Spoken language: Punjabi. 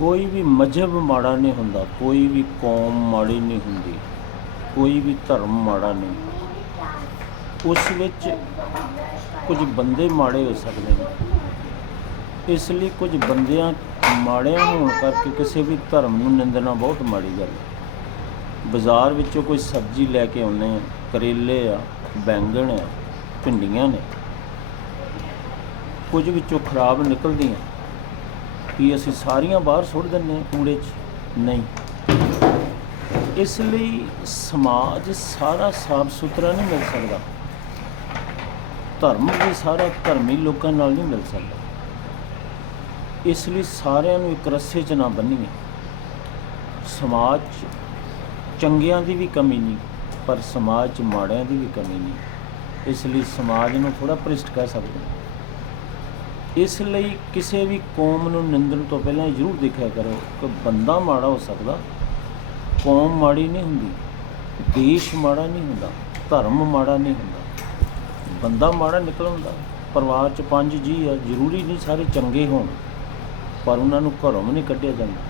ਕੋਈ ਵੀ ਮਜ਼ਹਬ ਮਾੜਾ ਨਹੀਂ ਹੁੰਦਾ, ਕੋਈ ਵੀ ਕੌਮ ਮਾੜੀ ਨਹੀਂ ਹੁੰਦੀ, ਕੋਈ ਵੀ ਧਰਮ ਮਾੜਾ ਨਹੀਂ। ਉਸ ਵਿੱਚ ਕੁਝ ਬੰਦੇ ਮਾੜੇ ਹੋ ਸਕਦੇ ਨੇ। ਇਸ ਲਈ ਕੁਝ ਬੰਦਿਆਂ ਮਾੜਿਆਂ ਹੋਣ ਕਰਕੇ ਕਿਸੇ ਵੀ ਧਰਮ ਨੂੰ ਨਿੰਦਣਾ ਬਹੁਤ ਮਾੜੀ ਗੱਲ ਹੈ। ਬਾਜ਼ਾਰ ਵਿੱਚੋਂ ਕੋਈ ਸਬਜ਼ੀ ਲੈ ਕੇ ਆਉਂਦੇ ਆ, ਕਰੇਲੇ ਆ, ਬੈਂਗਣ ਆ, ਭਿੰਡੀਆਂ ਨੇ। ਕੁਝ ਵਿੱਚੋਂ ਖਰਾਬ ਨਿਕਲਦੀਆਂ। ਕਿ ਅਸੀਂ ਸਾਰੀਆਂ ਬਾਹਰ ਸੁੱਟ ਦਿੰਦੇ ਕੂੜੇ 'ਚ। ਨਹੀਂ। ਇਸ ਲਈ ਸਮਾਜ ਸਾਰਾ ਸਾਫ਼ ਸੁਥਰਾ ਨਹੀਂ ਮਿਲ ਸਕਦਾ। ਧਰਮ ਵੀ ਸਾਰਾ ਧਰਮੀ ਲੋਕਾਂ ਨਾਲ ਨਹੀਂ ਮਿਲ ਸਕਦਾ। ਇਸ ਲਈ ਸਾਰਿਆਂ ਨੂੰ ਇੱਕ ਰੱਸੇ 'ਚ ਨਾ ਬੰਨੀਏ। ਸਮਾਜ 'ਚ ਚੰਗਿਆਂ ਦੀ ਵੀ ਕਮੀ ਨਹੀਂ, ਪਰ ਸਮਾਜ 'ਚ ਮਾੜਿਆਂ ਦੀ ਵੀ ਕਮੀ ਨਹੀਂ। ਇਸ ਲਈ ਸਮਾਜ ਨੂੰ ਥੋੜਾ ਭ੍ਰਿਸ਼ਟ ਕਹਿ ਸਕਦੇ ਹਾਂ। ਇਸ ਲਈ ਕਿਸੇ ਵੀ ਕੌਮ ਨੂੰ ਨਿੰਦਣ ਤੋਂ ਪਹਿਲਾਂ ਜ਼ਰੂਰ ਦੇਖਿਆ ਕਰੋ ਕਿ ਬੰਦਾ ਮਾੜਾ ਹੋ ਸਕਦਾ, ਕੌਮ ਮਾੜੀ ਨਹੀਂ ਹੁੰਦੀ, ਦੇਸ਼ ਮਾੜਾ ਨਹੀਂ ਹੁੰਦਾ, ਧਰਮ ਮਾੜਾ ਨਹੀਂ ਹੁੰਦਾ। ਬੰਦਾ ਮਾੜਾ ਨਿਕਲ ਹੁੰਦਾ ਪਰਿਵਾਰ ਚ ਪੰਜ ਜੀ ਆ, ਜ਼ਰੂਰੀ ਨਹੀਂ ਸਾਰੇ ਚੰਗੇ ਹੋਣ, ਪਰ ਉਹਨਾਂ ਨੂੰ ਘਰੋਂ ਵੀ ਨਹੀਂ ਕੱਢਿਆ ਜਾਂਦਾ।